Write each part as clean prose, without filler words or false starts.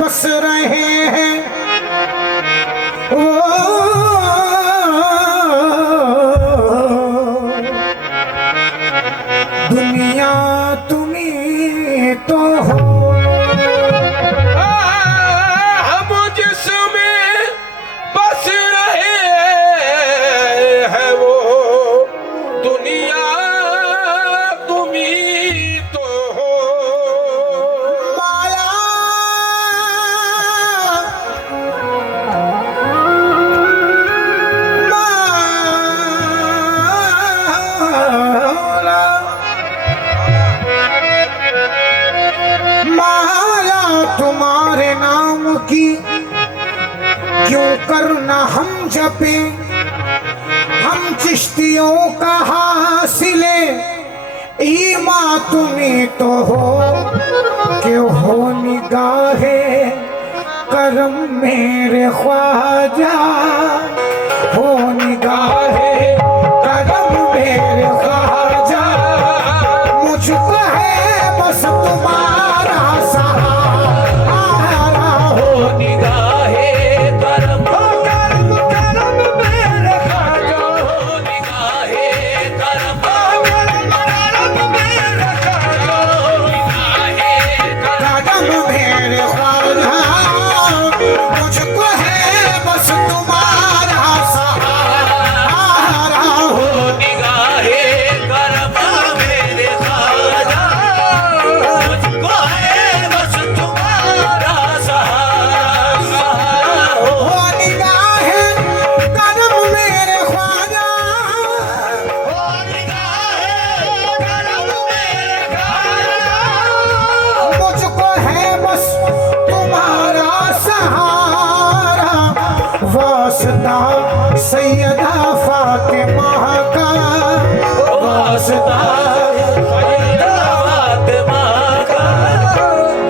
बस रहे हैं वो दुनिया तुम्ही तो हो। हम जिसमें बस रहे हैं वो दुनिया तुम्ही तो हो। माया माया तुम्हारे नाम की क्यों करना हम जपे, हम चिश्तियों का हासिले ईमा तुम्हें तो हो। क्यों हो निगाहे करम मेरे ख्वाजा, हो निगाहे करम मेरे ख्वाजा, मुझको है बस तुम्हारा सहारा। हो निगाहे करम करम करम मेरे ख्वाजा, हो निगाहे करम करम करम मेरे ख्वाजा, हो निगाहे करम मेरे ख्वाजा, मुझको है बस तुम्हारा सहारा। हो निगाहे करम मेरे ख्वाजा, मुझको है बस तुम्हारा सहारा। हो निगाहे करम मेरे ख्वाजा, हो निगाहे करम मेरे ख्वाजा, मुझको है बस तुम्हारा सहारा। वास्ता सैयदा फातिमा का, वास्ता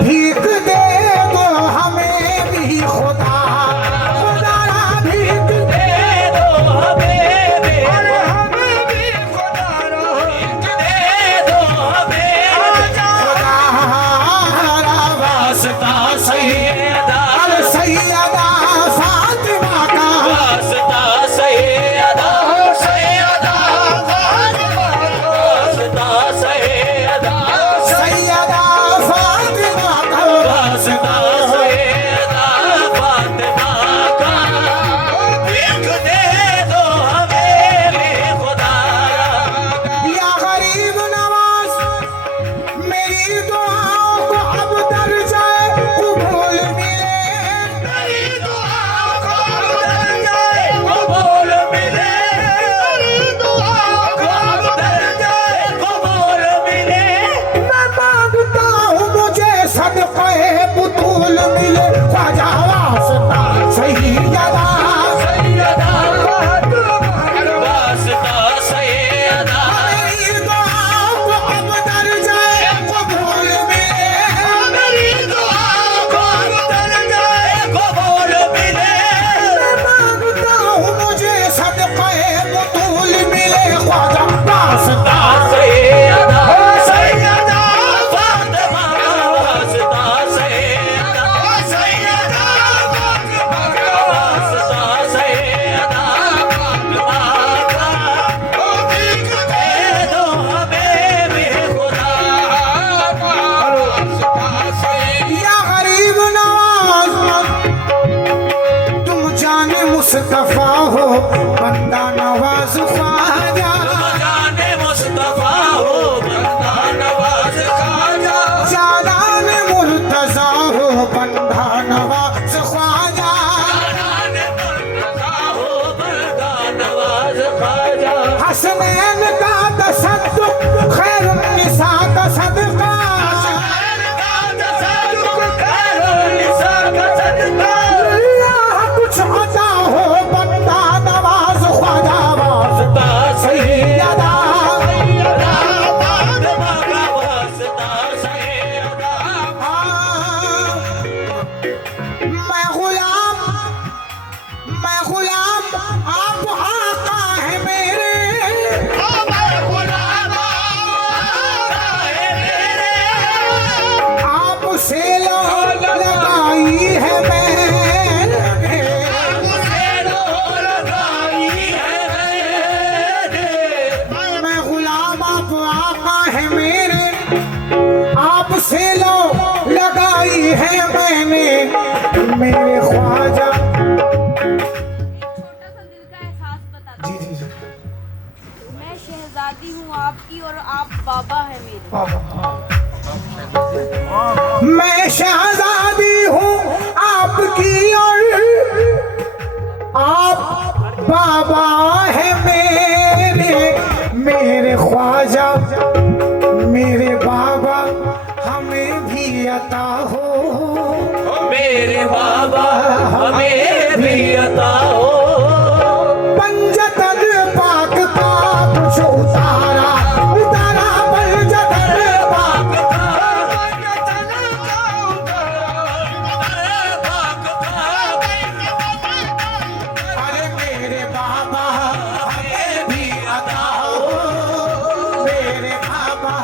भीख दे दो हमें भी खुदा, खुदा भीख दे दो हमें भी, हमें भी खुदा भीख दे दो हमें खुदा वास्ता सैयदा सैयदा फातिमा का, वास्ता सैयदा सैयदा वास्ता सैयदा सैयदा फातिमा का, वास्ता सैयदा फातिमा का भीख दे दो हमें भी खुदा। या गरीब नवाज मेरी दुआओं को अब दर्जाए कबूल मिले, मेरी दुआ को दर्जाए कबूल मिले, मेरी दुआ को दर्जाए कबूल मिले। मैं मांगता हूँ मुझे सदक़े बुतूल मिले। ख्वाजा वास्ता सैयदा सैयदा वास्ता सैयदा मेरी दुआओं को अब दर्जाए कबूल मिले, मेरी दुआ को दर्जाए कबूल मिले। मैं मांगता हूँ मुझे सदक़े बुतूल मिले। ख्वाजा वास्ता सैयदा सैयदा फातिमा वास्ता सैयदा सैयदा फातिमा वास्ता सैयदा फातिमा का भीख दे दो हमें भी खुदा। वास्ता सैयदा या गरीब नवाज तुम जाने मुस्तफा हो बंदा नवाज ख्वाजा, जाने मुस्तफा हो बंदा नवाज ख्वाजा, जालान मुर्तजा हो बंदा नवाज ख्वाजा, जाने मुर्तजा हो बंदा नवाज ख्वाजा। हसनैन का तसद्दुक खैरुन्निसा का सदका, अल्लाह कुछ अता हो बंदा नवाज ख्वाजा। आपसे लो लगाई है मैंने मेरे ख्वाजा। छोटा सा दिल का एहसास बताती जी जी जी हूँ। मैं शहजादी हूँ आपकी और आप बाबा है मेरे। मैं शहजादी हूँ आपकी और आप बाबा है मेरे ख्वाजा मेरे बाबा हमें भी अता हो। मेरे बाबा हमें भी अता हो। पंजतन पाक का कुछ उतारा उतारा पंजतन पाक का। अरे मेरे बाबा हमें भी अता हो। मेरे बाबा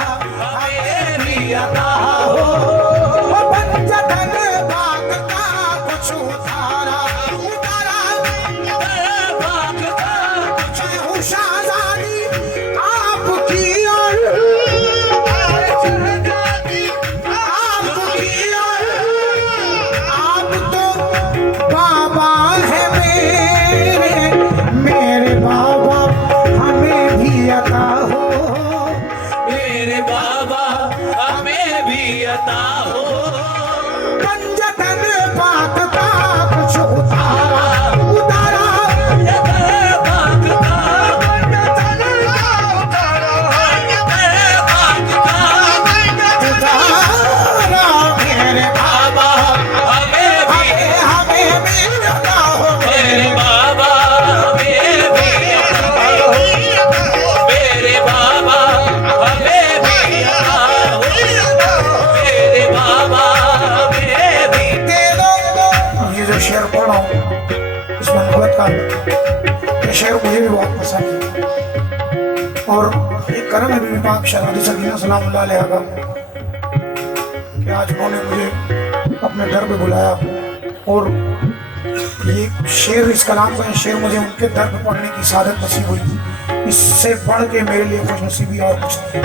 हमें भी अता हो। पंजतन पाक का कुछ उतारा उतारा मैं हूँ शहजादी आपकी और आपकी और आप तो बाबा है मेरे बाबा हमें भी अता हो। मेरे बाबा हमें भी अता हो। पंजतन पाक का कुछ उतारा उतारा उतारा मेरे बाबा हमें भी अता हो। मेरे बाबा हमें भी अता हो। मेरे बाबा हमें भी अता हो। मेरे बाबा हमें भी। दे दो। ये जो शेर पढ़ा हूँ इस मनोबत का ये शेर मुझे भी बहुत पसंद है और ये करम है बीबी पाक शहजादी सकीना सलामुल्लाह अलैहा का कि आज उन्होंने मुझे अपने दर पे बुलाया और ये शेर इस कलाम का शेर मुझे उनके दर पे पढ़ने की सादत नसीब हुई। इससे बढ़ के मेरे लिए खुश नसीबी और कुछ नहीं।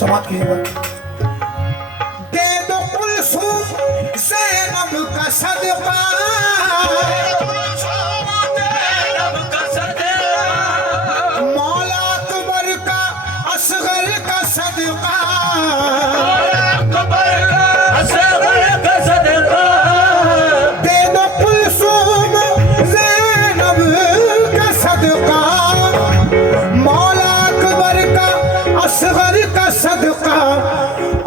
समाप्त कीजिएगा। दे दो कुलसूम ज़ैनब का सदका मौला अकबर का असगर का सदका दे दो कुलसूम ज़ैनब का सदका मौला अकबर का असगर का सदका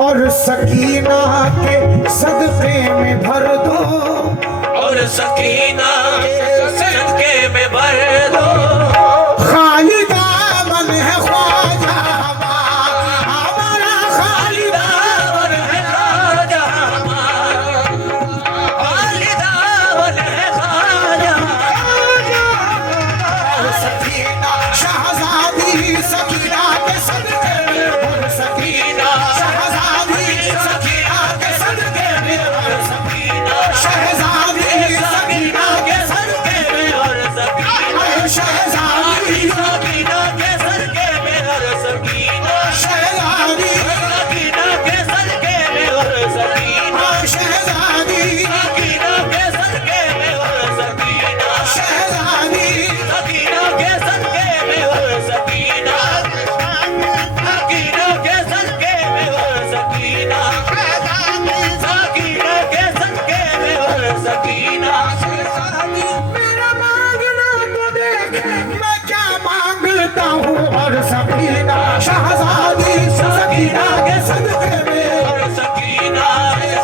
और सकीना के सदके में भर दो। और सकीना सदके में भर दो। खाली दामन है ख्वाजा हमारा खाली दामन है ख्वाजा हमारा। खाली दामन है ख्वाजा। और सकीना शहजादी सकीना के सदके में और सकीना शहजादी सकीना के सदके में और सकीना शहजादी सकीना के सदके में और सकीना शहजादी सकीना के सदके में और सकीना। शहजादी सकीना के सदके में और सकीना। शहजादी सकीना के सदके में और सकीना। शहजादी सकीना के सदके में और सकीना। सकीना के सदके में और सकीना। सकीना के सदके में और सकीना। मेरा मांगना तो देख मैं क्या मांगता हूँ और सकीना शहजादी सकीना के सदके में और सकीना ये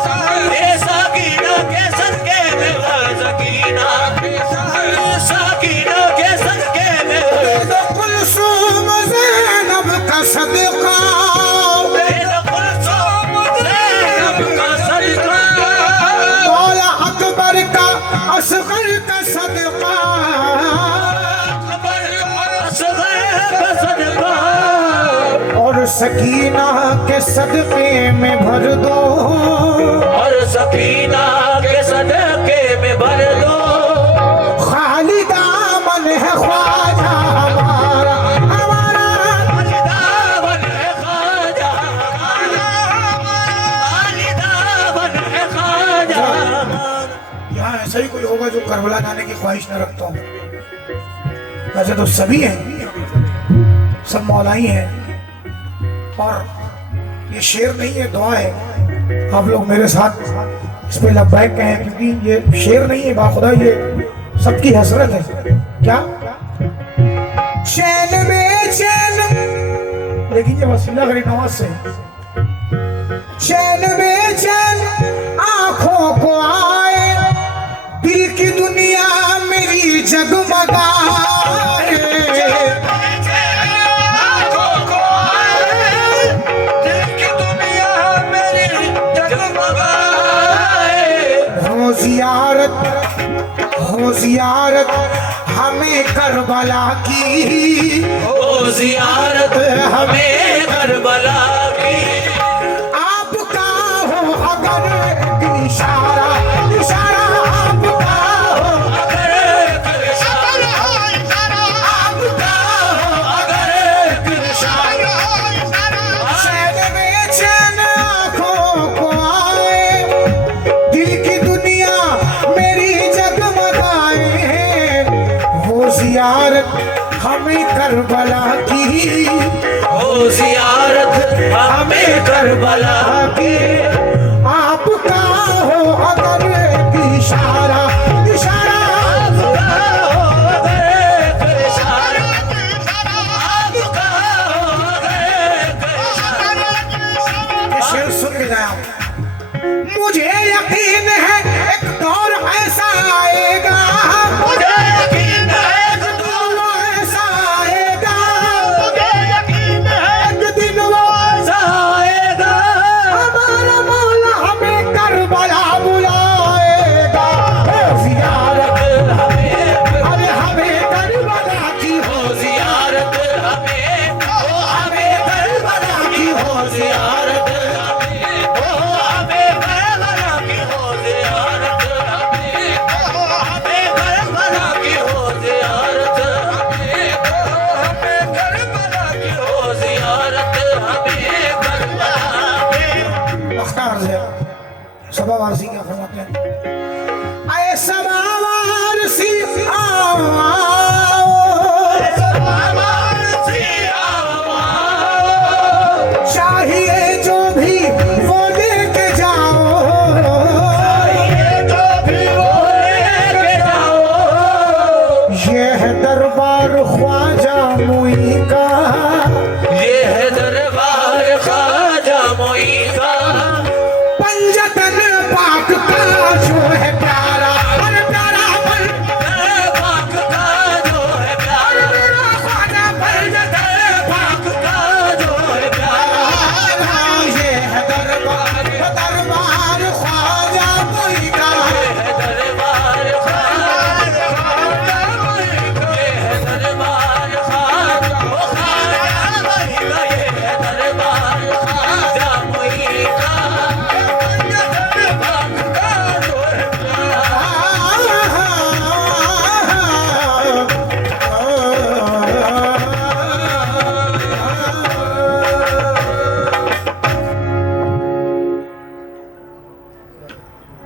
सकीना के सदके में और सकीना। सकीना के सदके में और दे दो कुलसूम ज़ैनब का सदका मौला अकबर का असगर का सदका और सकीना के सदके में भर दो। और सकीना के सदके में भर दो। खाली दामन है ख्वाजा हमारा हमारा दामन है ख्वाजा हमारा। से ही कोई होगा जो करबला जाने की ख्वाहिश न रखता हूँ। वैसे तो सभी हैं, सब मौलाई हैं, और ये शेर नहीं है, दुआ है। आप लोग मेरे साथ इस पे लब्बैक कहें, क्योंकि ये शेर नहीं है बाखुदा, ये सबकी हसरत है। क्या चैन में चैन, लेकिन ये वसीला गरीब नवाज से, चैन में चैन आंखों को आए, दिल की दुनिया मेरी जगमगाए। आंखों को आए, दिल की दुनिया मेरी जगमगाए। हो जियारत हमें करबला की, ओ जियारत हमें करबला की। आपका हो अगर इशारा, इशारा आपका हो, अगर कर इशारा, आपका हो अगर कर इशारा। चैन में चैन आंखों को आए, दिल की दुनिया मेरी जगमगाए। हो जियारत हमें करबला की, ओ जियारत हमें करबला की। आपका हो अगर इशारा, इशारा आपका हो अगर कर इशारा, आपका हो अगर कर इशारा। ये शेर सुन के गया। मुझे यकीन है एक दौर ऐसा आएगा, मुझे यकीन है एक दौर ऐसा आएगा, मुझे यकीन है एक दिन वो ऐसा आएगा। हमारा मौला हमें करबला बुलाएगा। हो जियारत हमें अरे हमें करबला की, हो जियारत हमें, ओ हमें करबला की हो जियारत हमें, ओ हमें करबला की हो जियारत हमें, ओ हमें करबला की हो जियारत हमें, ओ हमें करबला की हो जियारत हमें, करबला की। मुख्तार से सबा वारसी क्या फरमाते हैं? आए सबा वारसी